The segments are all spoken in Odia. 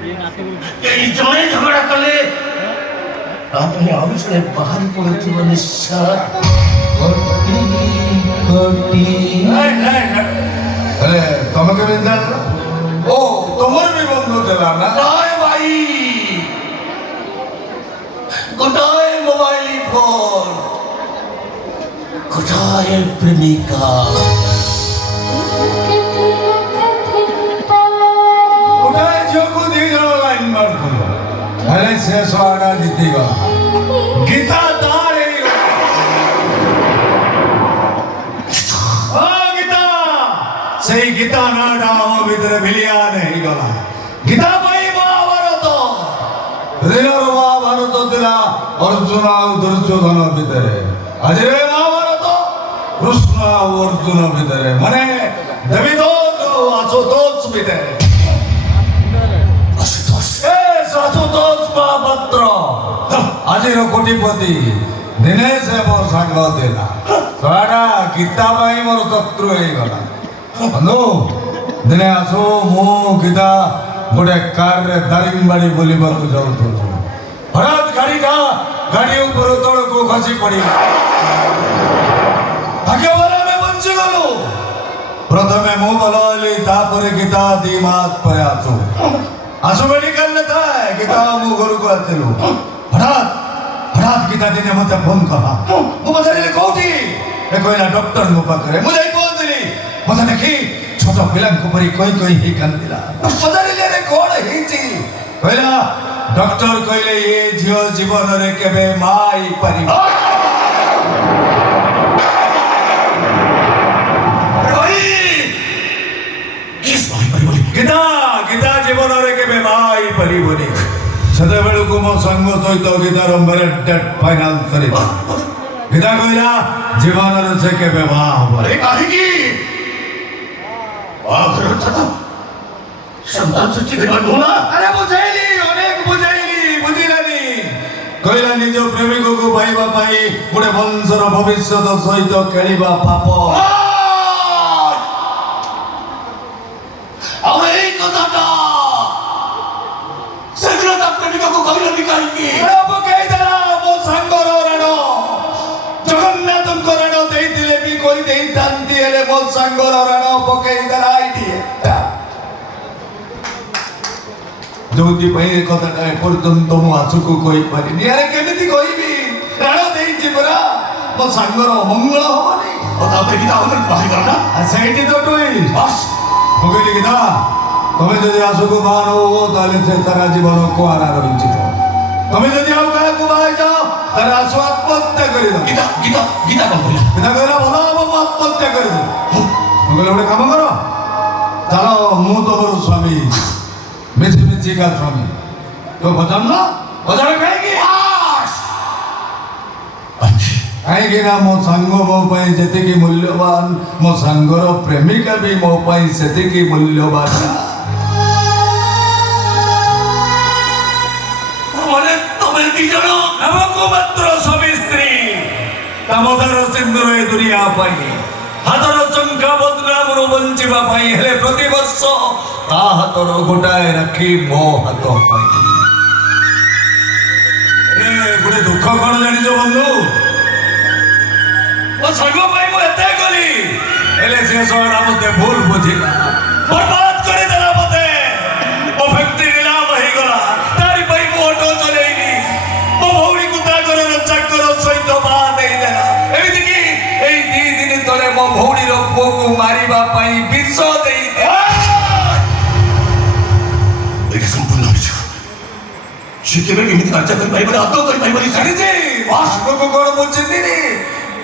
এই জয় ঝগড়া কলে আপনি অবসরে বাহার পড়েছিল নিশ্চয় কোটি কোটি अरे তোমাকে বিন্দাল ও তোমার भी বন্ধ দিলা না কোথায় ভাই কোথায় মোবাইল ফোন কোথায় প্রেমিকা কোথায় যোগু দিয়ে লাইন মার করলো আরে শেষ হওয়াটা জিতে গেল গীতা তার এই গীতা সেই গীতা নাটা ଆମ ଭିତରେ ଭିଲିଆ ହେଇଗଲା ଗୀତା ପାଇଁ ମହାଭାରତ ଦିନର ମହାଭାରତ ଥିଲା ଅର୍ଜୁନ ଆଉ ଦୁର୍ଯ୍ୟୋଧନ ଭିତରେ ଆଜିର ମହାଭାରତ କୃଷ୍ଣ ଆଉ ଅର୍ଜୁନ ଭିତରେ ମାନେ ଦେବୀଦୋଷ ଆଉ ଆଶୁତୋଷ ଭିତରେ ଆଶୁତୋଷ ମହାପାତ୍ର ଆଜିର କୋଟିପତି ଦିନେ ସେ ମୋ ସାଙ୍ଗ ଥିଲା ଛୁଆଟା ଗୀତା ପାଇଁ ମୋର ଶତ୍ରୁ ହେଇଗଲା ବନ୍ଧୁ ଦିନେ ଆସୁ ମୁଁ ଗୀତା ଗୋଟେ କାରରେ ଦାରିଙ୍ଗବାଡ଼ି ବୁଲିବାକୁ ଯାଉଥିଲୁ ହଠାତ୍ ଗାଡ଼ି ଉପରୁ ତଳକୁ ଖସି ପଡ଼ିଲା ଭାଗ୍ୟବାନ ଆମେ ବଞ୍ଚିଗଲୁ ପ୍ରଥମେ ମୁଁ ଭଲ ହେଲି ତାପରେ ଗୀତା 2 ମାସ ପରେ ଆସୁ ମେଡିକାଲରେ ଥାଏ ଗୀତା ମୁଁ ଘରକୁ ଆସିଲୁ ହଠାତ୍ ଗୀତା ଦିନେ ମତେ ଫୋନ କଲା ମୁଁ ପଚାରିଲି କୋଉଠି ଏ କହିଲା ଡକ୍ଟରଙ୍କ ପାଖରେ ମୁଁ ଯାଇ ପହଞ୍ଚିଲି ମତେ ଦେଖି ଛୋଟ ପିଲାଙ୍କ ପରି କହି ହେଇ କାନ୍ଦିଲା ପଚାରିଲି ଆରେ କଣ ହେଇଛି କହିଲା ଡକ୍ଟର କହିଲେ ଏ ଝିଅ ଜୀବନରେ କେବେ ମା ହେଇପାରିବ ଗୀତା ଜୀବନରେ କେବେ ମା ହେଇପାରିବନି ସେତେବେଳକୁ ମୋ ସାଙ୍ଗ ସହିତ ଗୀତାର ମ୍ୟାରେଜ୍ ଡେଟ୍ ଫାଇନାଲ କରିଥିଲା ଗୀତା କହିଲା ଜୀବନରେ ସେ କେବେ ମା ହବନି କାହିଁକି ସନ୍ତାନ ସୃଷ୍ଟି କରିବା ନା ଆରେ ବୁଝେଇଲି ଅନେକ ବୁଝିଲାନି କହିଲା ନିଜ ପ୍ରେମିକକୁ ପାଇବା ପାଇଁ ଗୋଟେ ବଂଶର ଭବିଷ୍ୟତ ସହିତ ଖେଳିବା ପାପ ଆଉ ଏଇ କଥାଟା ଶୀଘ୍ର ତା ପ୍ରେମିକକୁ କହିଲନି କାହିଁକି ପକେଇଦେଲା ମୋ ସାଙ୍ଗର ରାଣ ଜଗନ୍ନାଥଙ୍କ ରାଣ ଦେଇଥିଲେ ବି କହି ଦେଇଥାନ୍ତି ହେଲେ ମୋ ସାଙ୍ଗର ରାଣ ପକେଇଦେଲା ଏଇଠି ଯୋଉଥିପାଇଁ ଏ କଥାଟା ଏପର୍ଯ୍ୟନ୍ତ ମୁଁ ଆସୁକୁ କହିପାରିନି ଆରେ କେମିତି କହିବି ରାଣ ଦେଇଛି ପରା ମୋ ସାଙ୍ଗର ଅମଙ୍ଗଳ ହବନି ତାପରେ ଗୀତା ବାହାରିଗଲା ନା ସେଇଠି ତ ଟୁଇ ମୁଁ କହିଲି ଗୀତା ତମେ ଯଦି ଆସୁକୁ ବାହା ନ ହବ ତାହେଲେ ସେ ସାରା ଜୀବନ କୁଆରା ରହିଯିବ ତମେ ଯଦି ଆଉ କାହାକୁ ବାହା ହେଇଯାଅ ତାହେଲେ ଆସୁ ଆତ୍ମହତ୍ୟା କରିଦେବ ଗୀତା କଣ କହିଲା ଗୀତା କହିଲା ଭଲ ହବ ମୁଁ ଆତ୍ମହତ୍ୟା କରିଦେବି ମୁଁ କହିଲି ଗୋଟେ କାମ କର ଚାଲ ମୁଁ ତମର ସ୍ୱାମୀ ମିଛିକା ସ୍ୱାମୀ ତ ପଚାରୁନ ପଚାର କାହିଁକି ନା ମୋ ସାଙ୍ଗ ମୋ ପାଇଁ ଯେତିକି ମୂଲ୍ୟବାନ ମୋ ସାଙ୍ଗର ପ୍ରେମିକା ବି ମୋ ପାଇଁ ସେତିକି ମୂଲ୍ୟବାନ ମାନେ ତମେ ଦି ଜଣ ଆମକୁ ମାତ୍ର ସ୍ୱାମୀ ସ୍ତ୍ରୀ ଦାମୋଦର ସିନ୍ଦୁର ଏ ଦୁନିଆ ପାଇଁ ହାତର ସଂଖ୍ୟା ବଦନାମରୁ ବଞ୍ଚିବା ପାଇଁ ହେଲେ ପ୍ରତିବର୍ଷ ତା ହାତର ଗୋଟାଏ ରାକ୍ଷୀ ମୋ ହାତ ପାଇଁ ଗୋଟେ ଦୁଃଖ କଣ ଜାଣିଛ ବନ୍ଧୁ ମୋ ସାଙ୍ଗ ପାଇଁ ମୁଁ ଏତେ କଲି ହେଲେ ସେ ଶହଟା ମତେ ଭୁଲ ବୁଝିଲା ବର୍ବାଦ କରିଦେଲା ମତେ ମୋ ଫ୍ୟାକ୍ଟ୍ରି ନିଲାମ ହେଇଗଲା ତାରି ପାଇଁ ମୁଁ ଅଟୋ ଚଲେଇଲି ମୋ ଭଉଣୀକୁ ତା ଘରର ଚାକର ସହିତ ବାହା ଦେଇଦେଲା ଏମିତିକି ଏଇ 2 ଦିନ ତଳେ ମୋ ଭଉଣୀର ପୁଅକୁ ମାରିବା ପାଇଁ ବିଷ ଦେଇଦେଲା ସମ୍ପୂର୍ଣ୍ଣ ମିଛ ସେ କେବେ ଏମିତି କାର୍ଯ୍ୟ କରିପାରିବନି ଆଦୌ କରିପାରିବନି ଜାଣିଛି ମୋ ସାଙ୍ଗକୁ କଣ ମୁଁ ଚିହ୍ନିନି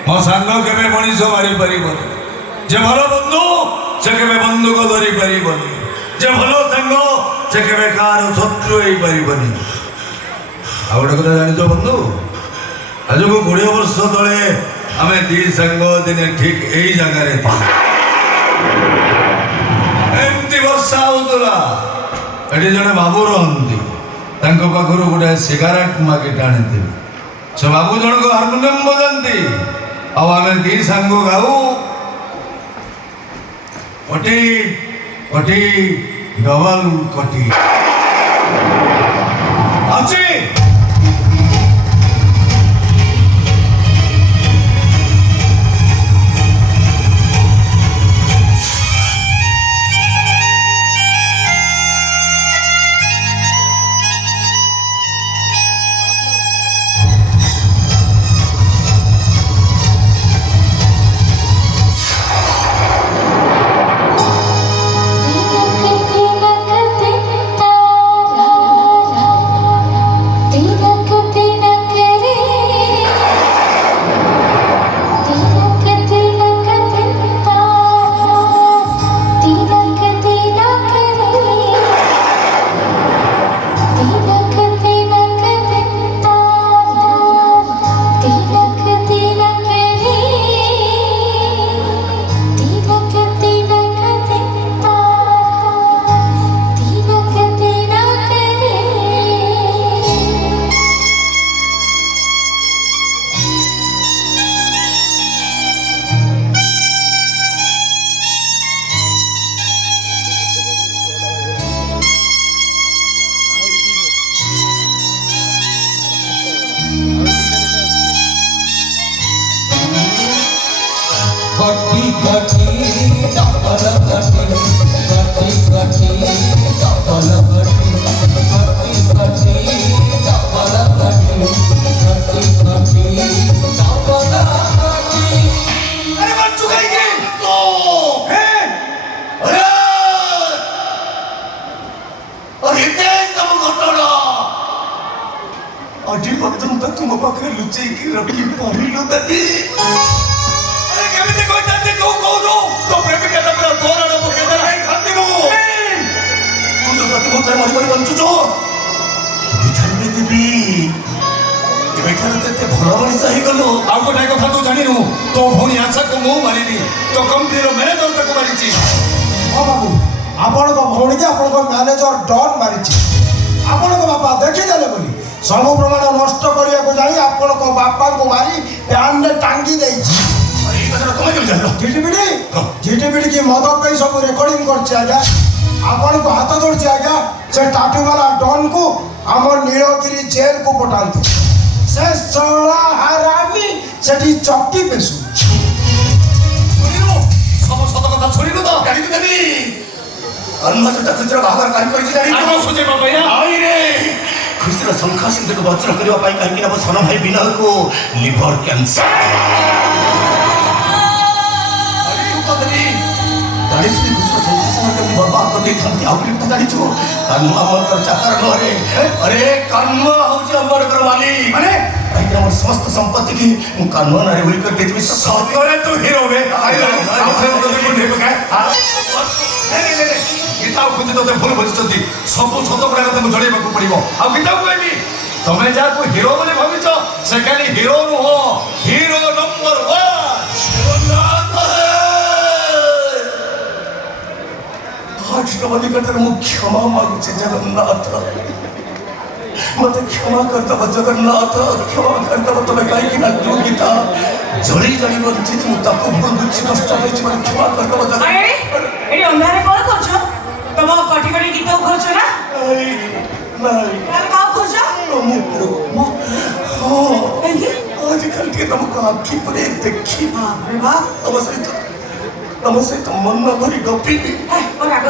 ମୋ ସାଙ୍ଗ କେବେ ମଣିଷ ମାରିପାରିବନି ଯେ ଭଲ ବନ୍ଧୁ ସେ କେବେ ବନ୍ଧୁକ ଧରି ପାରିବନି ଯେ ଭଲ ସାଙ୍ଗ ସେ କେବେ କାହାର ଶତ୍ରୁ ହେଇପାରିବନି ଆଉ ଗୋଟେ କଥା ଜାଣିଛ ବନ୍ଧୁ ଆଜକୁ 20 ବର୍ଷ ତଳେ ଆମେ 2 ସାଙ୍ଗ ଦିନେ ଠିକ ଏଇ ଜାଗାରେ ଏମିତି ବର୍ଷା ହଉଥିଲା ଏଠି ଜଣେ ବାବୁ ରହନ୍ତି ତାଙ୍କ ପାଖରୁ ଗୋଟେ ସିଗାରେଟ ମାଗିട്ട് ଆଣିଥିଲି ସେ ବାବୁ ଜଣକ ହାରମୋନିୟମ ବଜାନ୍ତି ଆଉ ଆମେ 2 ସାଙ୍ଗ ଗାଉ କଟି କଟି ଡବଲ କଟି ଅଛି। कटी कटी डबल कटी कटी कटी डबल कटी कटी कटी डबल कटी कटी कटी डबल कटी। अरे मर चुका है ये तो अरे अरे तेज सब घटना अजी पर्यंत तुम पाखे लुचई की रखी पारिलो ददी अरे केमिति कहते तू कोनो तो प्रेमिका तमरा तोरण पकेदा है खाती मु मुझे प्रति भूत मारी मारी बंचु जो बिछाने देबी बेटा ते भला मनीष ही गलो ଆଉ ଗୋଟେ କଥା ତୁ ଜାଣିନୁ ତୋ ଭଉଣୀ ଆଶାକୁ ମୁଁ ମାରିନି ତୋ କମ୍ପାନୀର ମ୍ୟାନେଜର ତାକୁ ମାରିଛି। ହଁ ବାବୁ ଆପଣଙ୍କ ଭଉଣୀକି ଆପଣଙ୍କ ମ୍ୟାନେଜର ଡନ୍ ମାରିଛି। ଆପଣଙ୍କ ବାପା ଦେଖିଦେଲେ ବୋଲି ସବୁ ପ୍ରମାଣ ନଷ୍ଟ କରିବାକୁ ଯାଇ ଆପଣଙ୍କ ବାପାଙ୍କୁ ମାରି ପ୍ୟାନ୍ରେ ଟାଙ୍ଗି ଦେଇଛି। अरे ये कसरा तुम्हें क्यों जानलो ଝିଟିପିଟି କି ମଦ ପାଇଁ ସବୁ ରେକର୍ଡିଂ କରିଛି ଆଜ୍ଞା। ଆପଣଙ୍କୁ ହାତ ଯୋଡୁଛି ଆଜ୍ଞା ସେ ଟାଟୁ ବାଲା ଡନ୍କୁ ଆମ ନୀଳଗିରି ଜେଲକୁ ପଠାନ୍ତୁ। ସେ ଶଳା ହାରାମି ସେଠି ଚକି ପେଶୁ। सुनिनु सब सत कथा सुनिनु तो गाड़ी तो देबी अन्ना से खुचरा बाहर काम करी जाई ଆଗ ସୁଝେଇବା ପାଇଁ ନା आई रे खुचरा संख्या सिंह को वज्र करबा पाई काहे कि ना सन भाई बिना को लिवर कैंसर अरे को देबी गाड़ी से खुचरा संख्या सिंह के बर्बाद कर दे थांती आउली तो गाड़ी छु कान्हा हमर कर चाकर न रे अरे कान्हा हो जे हमर कर मालिक ମାନେ हमर समस्त संपत्ति की मु कान्हा ना रे होई कर देबी ସତରେ ତୁ ହିରୋ ବେ ଆଇଲା ଆଉ ଫେର ତତେ କୋଠି ପକାଏ ନେ ନେ ନେ ଗୀତାକୁ ଖୋଜି ତତେ ଭୁଲ ବୁଝିଛନ୍ତି ସବୁ ସତ ଗୁଡ଼ାକ ତାକୁ ଜଣେଇବାକୁ ପଡ଼ିବ ଆଉ ଗୀତାକୁ କହିବି ତମେ ଯାହାକୁ ହିରୋ ବୋଲି ଭାବିଛ ସେ ଖାଲି ହିରୋ ନୁହଁ ହିରୋ ନମ୍ବର 1। आज नवनी करतर मु क्षमा मागुचे जगन्नाथ मत क्षमा करतव जगन्नाथ क्षमा करतव तमे काई कि ना तू गीता जड़ी जड़ी वंचित मु ताको भूल बुझी कष्ट होइछि मत क्षमा करतव अरे जगन्नाथ एडी अंधारे कोन करछ तम कटी कटी गीत खोज ना नहीं नहीं यार का खोज मु हो एंगे आज कल के तुमको आँखी परे देखी बाप रे बाप तम सहित मन भरी गपी और आगे